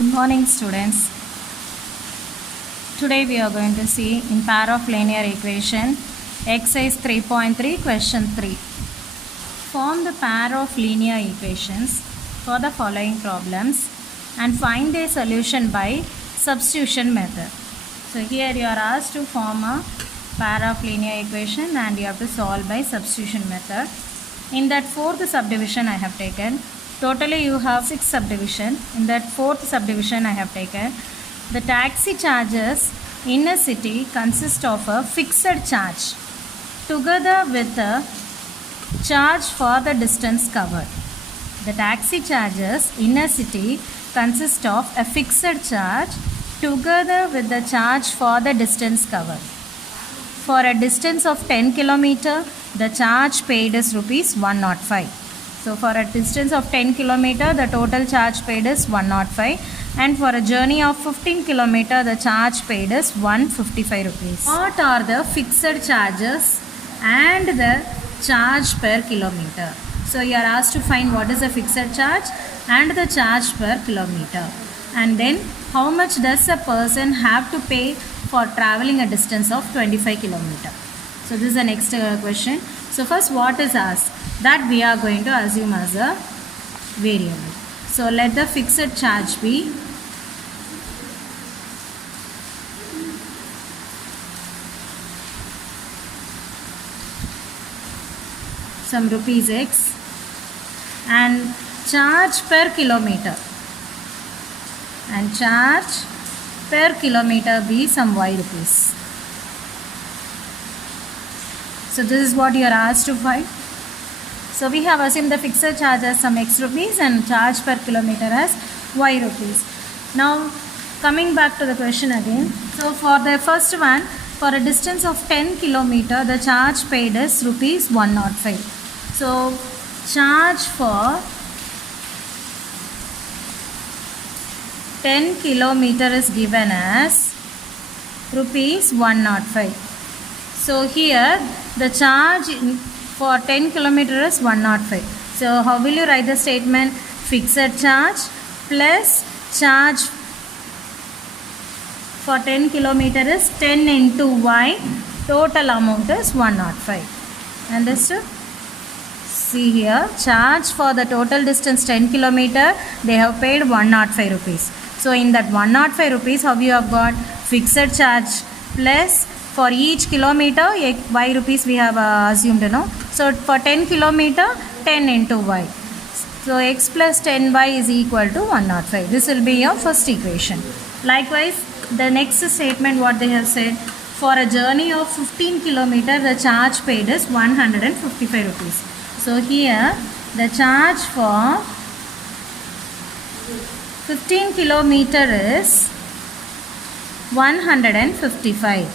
Good morning, students. Today we are going to see in pair of linear equation exercise 3.3 question 3. Form the pair of linear equations for the following problems and find their solution by substitution method. So here you are asked to form a pair of linear equation and you have to solve by substitution method. In that fourth subdivision I have taken. Totally you have 6 subdivision. In that fourth subdivision I have taken. The taxi charges in a city consist of a fixed charge together with a charge for the distance covered. The taxi charges in a city consist of a fixed charge together with the charge for the distance covered. For a distance of 10 km, the charge paid is rupees 105. So for a distance of 10 km, the total charge paid is 105. And for a journey of 15 km, the charge paid is 155 rupees. What are the fixed charges and the charge per kilometer? So you are asked to find what is the fixed charge and the charge per kilometer. And then how much does a person have to pay for traveling a distance of 25 km? So this is the next question. So first what is asked? That we are going to assume as a variable. So let the fixed charge be some rupees x and charge per kilometer and charge per kilometer be some y rupees. So this is what you are asked to find. So we have assumed the fixed charge as some x rupees and charge per kilometer as y rupees. Now coming back to the question again. So for the first one, for a distance of 10 km, the charge paid is rupees 105. So charge for 10 km is given as rupees 105. So here the charge for 10 km is 105. So how will you write the statement? Fixed charge plus charge for 10 km is 10 into y. Total amount is 105. Understood? See here, charge for the total distance 10 km, they have paid 105 rupees. So in that 105 rupees, how you have got fixed charge plus for each kilometer y rupees we have assumed, So for 10 km, 10 into y. So x plus 10y is equal to 105. This will be your first equation. Likewise, the next statement what they have said, for a journey of 15 km, the charge paid is 155 rupees. So here the charge for 15 km is 155.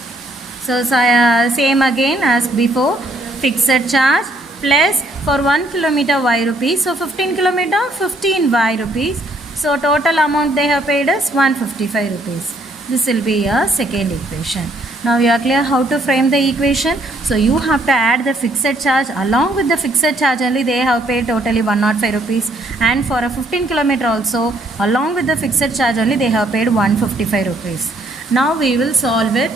So same again as before, fixed charge plus for 1 km y rupees. So 15 km 15 y rupees. So total amount they have paid is 155 rupees. This will be your second equation. Now you are clear how to frame the equation. So you have to add the fixed charge. Along with the fixed charge only they have paid totally 105 rupees. And for a 15 km also, along with the fixed charge only they have paid 155 rupees. Now we will solve it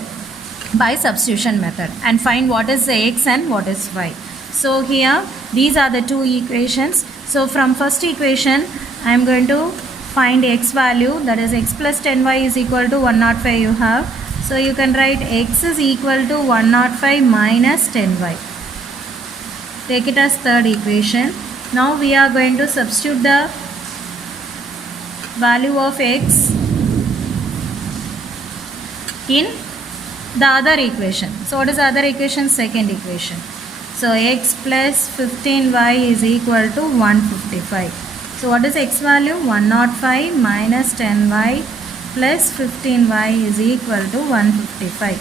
by substitution method and find what is the x and what is y. So here these are the two equations. So from first equation I am going to find x value, that is x plus 10y is equal to 105 you have. So you can write x is equal to 105 minus 10y. Take it as third equation. Now we are going to substitute the value of x in the other equation. So what is the other equation? Second equation. So x plus 15y is equal to 155. So what is x value? 105 minus 10y plus 15y is equal to 155.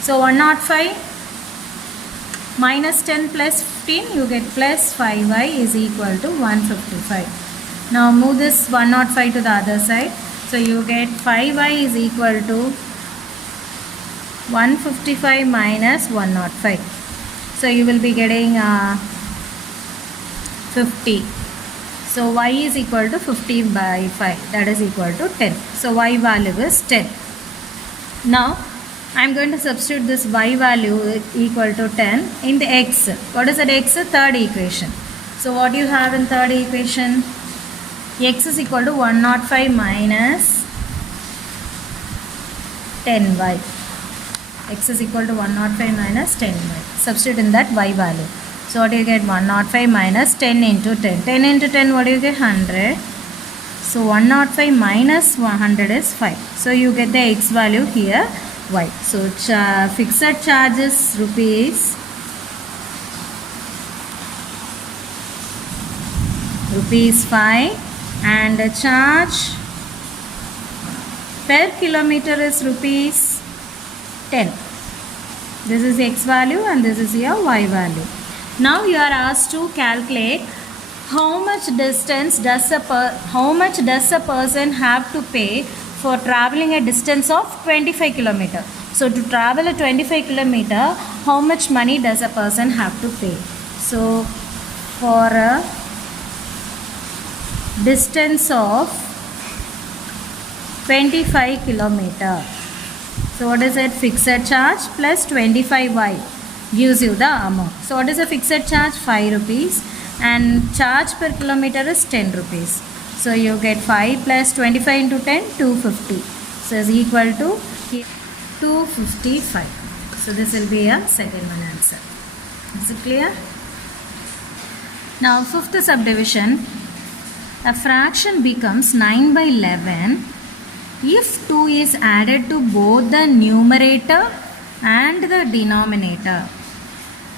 So 105 minus 10 plus 15 you get plus 5y is equal to 155. Now move this 105 to the other side. So you get 5y is equal to 155 minus 105. So you will be getting 50. So y is equal to 15 by 5, that is equal to 10. So y value is 10. Now I am going to substitute this y value equal to 10 in the x. What is that x? Third equation. So what you have in third equation? X is equal to 105 minus 10y. X is equal to 105 minus 10y. Substitute in that y value. So what do you get? 105 minus 10 into 10. 10 into 10, what do you get? 100. So 105 minus 100 is 5. So you get the x value here, y. So fixed charges rupees 5 and the charge per kilometer is rupees 10. This is x value and this is your y value. Now you are asked to calculate how much does a person have to pay for traveling a distance of 25 km. So to travel a 25 km, how much money does a person have to pay? So for a distance of 25 km. So what is it? Fixed charge plus 25y gives you the amount. So what is the fixed charge? 5 rupees and charge per kilometer is 10 rupees. So you get 5 plus 25 into 10, 250. So is equal to 255. So this will be a second one answer. Is it clear? Now fifth subdivision. A fraction becomes 9 by 11 if 2 is added to both the numerator and the denominator.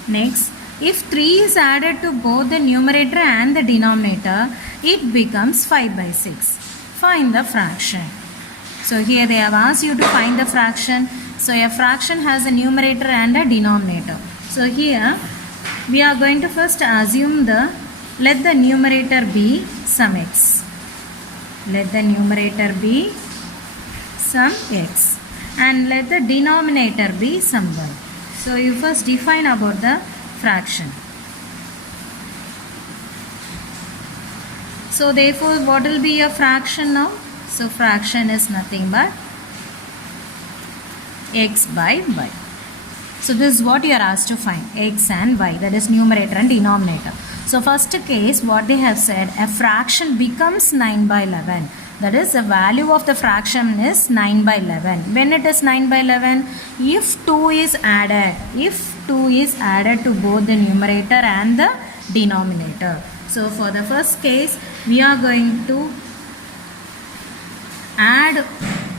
Next, if 3 is added to both the numerator and the denominator, it becomes 5 by 6. Find the fraction. So here they have asked you to find the fraction. So a fraction has a numerator and a denominator. So here we are going to first assume let the numerator be some x. Let the numerator be some x and let the denominator be some y. So you first define about the fraction. So therefore what will be a fraction now? So fraction is nothing but x by y. So this is what you are asked to find, x and y, that is numerator and denominator. So first case what they have said, a fraction becomes 9 by 11. That is the value of the fraction is 9 by 11. When it is 9 by 11, if 2 is added to both the numerator and the denominator. So for the first case we are going to add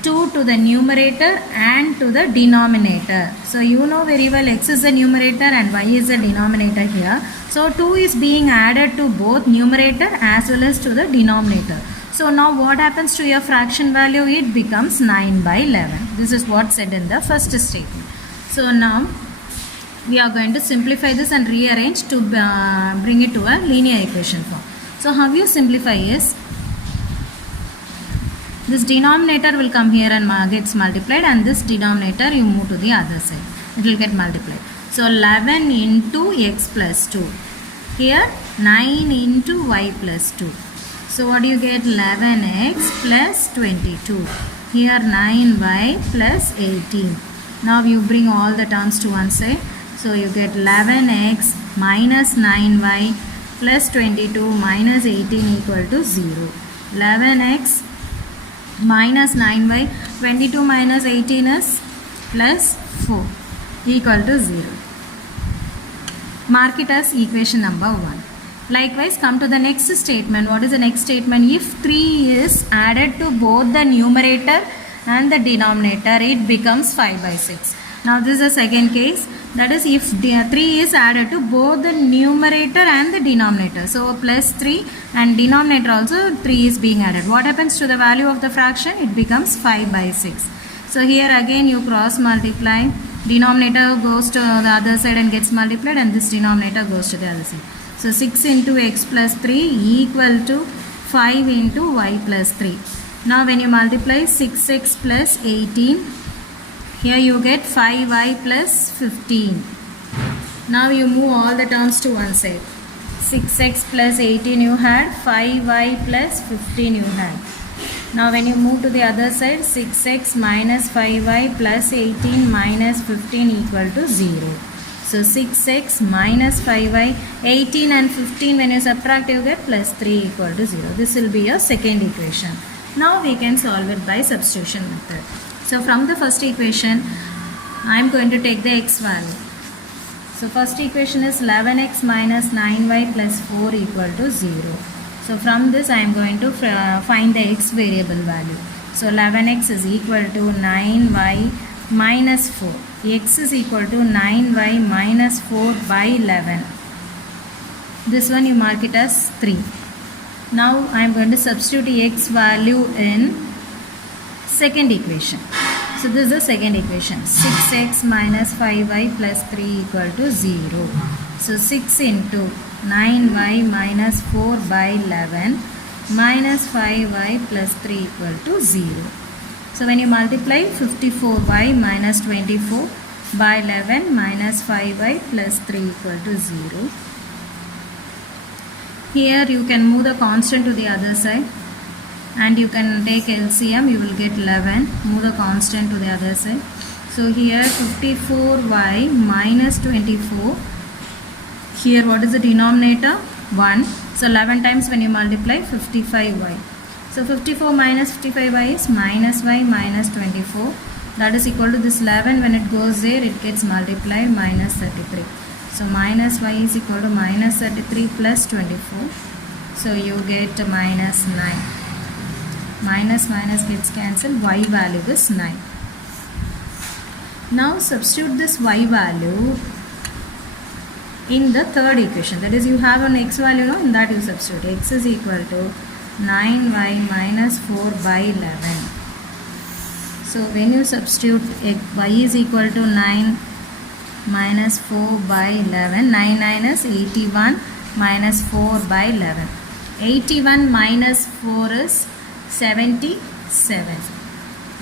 2 to the numerator and to the denominator. So you know very well x is the numerator and y is the denominator here. So 2 is being added to both numerator as well as to the denominator. So now what happens to your fraction value? It becomes 9 by 11. This is what said in the first statement. So now we are going to simplify this and rearrange to bring it to a linear equation form. So how you simplify is, this denominator will come here and gets multiplied, and this denominator you move to the other side. It will get multiplied. So 11 into x plus 2. Here 9 into y plus 2. So what do you get? 11x plus 22. Here 9y plus 18. Now you bring all the terms to one side. So you get 11x minus 9y plus 22 minus 18 equal to 0. 11x minus 9y, 22 minus 18 is plus 4 equal to 0. Mark it as equation number 1. Likewise, come to the next statement. What is the next statement? If 3 is added to both the numerator and the denominator, it becomes 5 by 6. Now this is the second case. That is if 3 is added to both the numerator and the denominator. So plus 3 and denominator also 3 is being added. What happens to the value of the fraction? It becomes 5 by 6. So here again you cross multiply. Denominator goes to the other side and gets multiplied, and this denominator goes to the other side. So 6 into x plus 3 equal to 5 into y plus 3. Now when you multiply 6x plus 18, here you get 5y plus 15. Now you move all the terms to one side. 6x plus 18 you had, 5y plus 15 you had. Now when you move to the other side, 6x minus 5y plus 18 minus 15 equal to 0. So 6x minus 5y, 18 and 15 when you subtract you get plus 3 equal to 0. This will be your second equation. Now we can solve it by substitution method. So from the first equation, I am going to take the x value. So first equation is 11x minus 9y plus 4 equal to 0. So from this I am going to find the x variable value. So 11x is equal to 9y minus 4. X is equal to 9y minus 4 by 11. This one you mark it as 3. Now I am going to substitute x value in second equation. So this is the second equation. 6x minus 5y plus 3 equal to 0. So 6 into 9y minus 4 by 11 minus 5y plus 3 equal to 0. So when you multiply 54y minus 24 by 11 minus 5y plus 3 equal to 0. Here you can move the constant to the other side and you can take LCM, you will get 11. Move the constant to the other side. So here 54y minus 24. Here what is the denominator? 1. So 11 times when you multiply 55y. So 54 minus 55y is minus y minus 24. That is equal to this 11. When it goes there, it gets multiplied minus 33. So minus y is equal to minus 33 plus 24. So you get minus 9. Minus minus gets cancelled. Y value is 9. Now substitute this y value in the third equation. That is, you have an x value, no? In that you substitute. X is equal to 9y minus 4 by 11. So when you substitute y is equal to 9 minus 4 by 11. 9 is 81 minus 4 by 11. 81 minus 4 is 77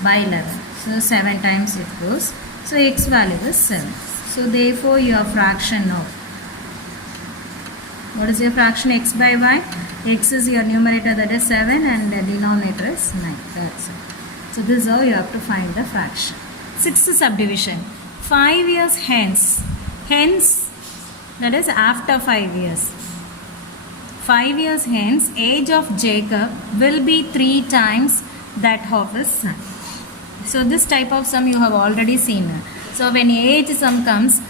by 11. So 7 times it goes. So x value is 7. So therefore your fraction of, what is your fraction? X by y. X is your numerator, that is 7, and the denominator is 9. That's it. So this is how you have to find the fraction. Sixth subdivision. 5 years hence. Hence, that is after 5 years. 5 years hence, age of Jacob will be 3 times that of his son. So this type of sum you have already seen. So when age sum comes,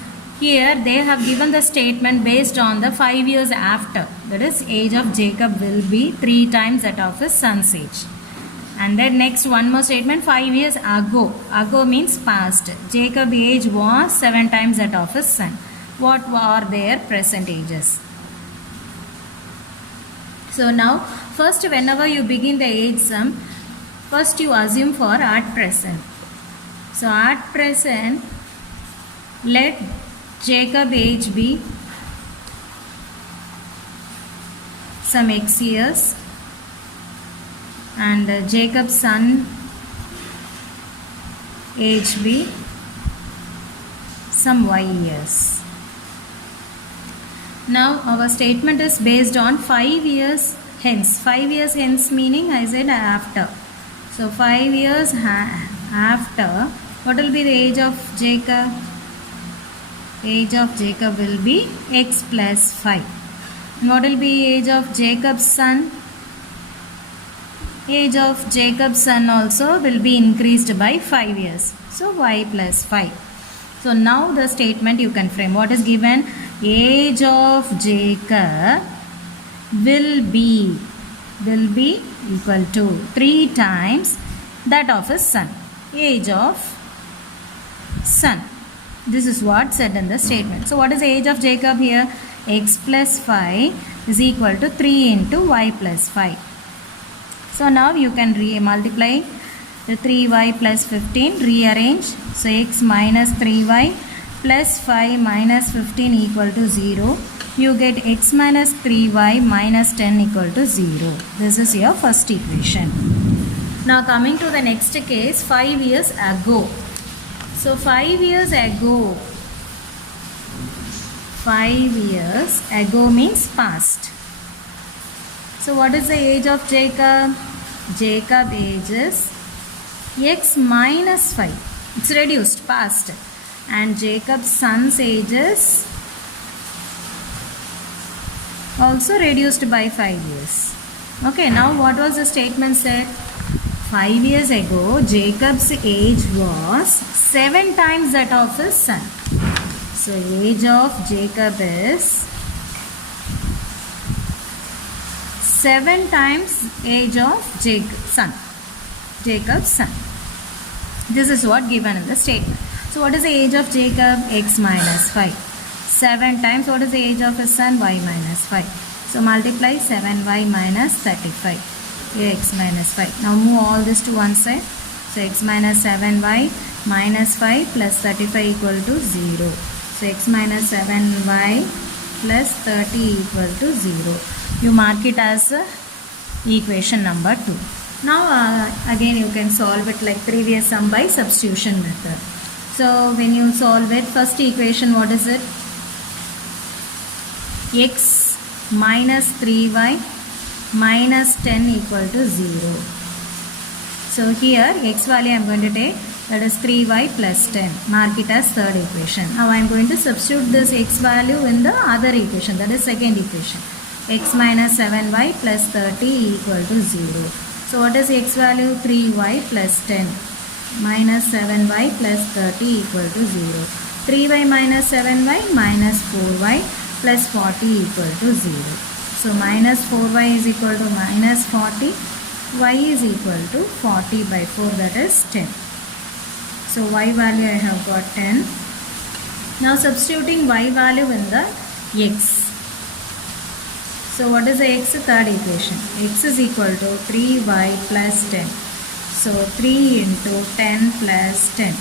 here they have given the statement based on the 5 years after. That is, age of Jacob will be 3 times that of his son's age. And then next one more statement, 5 years ago. Ago means past. Jacob's age was 7 times that of his son. What are their present ages? So now, first whenever you begin the age sum, first you assume for at present. So at present, let Jacob age be some x years and Jacob's son age be some y years. Now our statement is based on 5 years hence. 5 years hence meaning I said after. So 5 years after, what will be the age of Jacob? Age of Jacob will be x plus 5. What will be age of Jacob's son? Age of Jacob's son also will be increased by 5 years. So y plus 5. So now the statement you can frame. What is given? Age of Jacob will be equal to 3 times that of his son. Age of son. This is what said in the statement. So what is the age of Jacob here? X plus 5 is equal to 3 into y plus 5. So now you can multiply the 3y plus 15, rearrange. So x minus 3y plus 5 minus 15 equal to 0. You get x minus 3y minus 10 equal to 0. This is your first equation. Now coming to the next case, 5 years ago. So 5 years ago, 5 years ago means past. So what is the age of Jacob? Jacob age is x minus 5. It's reduced, past. And Jacob's son's age is also reduced by 5 years. Okay, now what was the statement said? 5 years ago, Jacob's age was 7 times that of his son. So age of Jacob is 7 times age of Jacob's son. This is what given in the statement. So what is the age of Jacob? X minus 5. 7 times what is the age of his son? Y minus 5. So multiply 7y minus 35. Here x minus 5. Now move all this to one side. So x minus 7y minus 5 plus 35 equal to 0. So x minus 7y plus 30 equal to 0. You mark it as equation number 2. Now again you can solve it like previous sum by substitution method. So when you solve it, first equation, what is it? X minus 3y minus 10 equal to 0. So here x value I am going to take, that is 3y plus 10. Mark it as third equation. Now I am going to substitute this x value in the other equation, that is second equation. X minus 7y plus 30 equal to 0. So what is x value? 3y plus 10 minus 7y plus 30 equal to 0. 3y minus 7y minus 4y plus 40 equal to 0. So minus 4y is equal to minus 40. Y is equal to 40 by 4, that is 10. So y value I have got 10. Now substituting y value in the x. So what is the x? Third equation. X is equal to 3y plus 10. So 3 into 10 plus 10.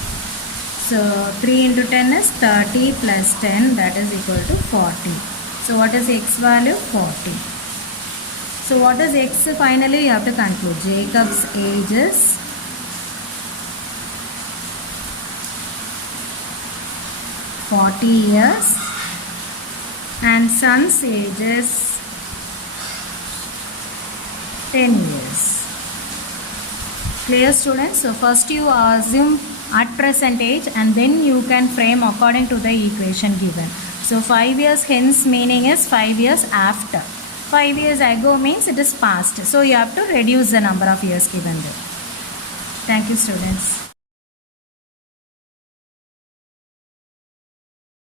So 3 into 10 is 30 plus 10, that is equal to 40. So what is x value? 40. So what is x? Finally you have to conclude. Jacob's age is 40 years and son's age is 10 years. Clear, students? So first you assume at present age and then you can frame according to the equation given. So 5 years hence meaning is 5 years after. 5 years ago means it is past. So you have to reduce the number of years given there. Thank you, students.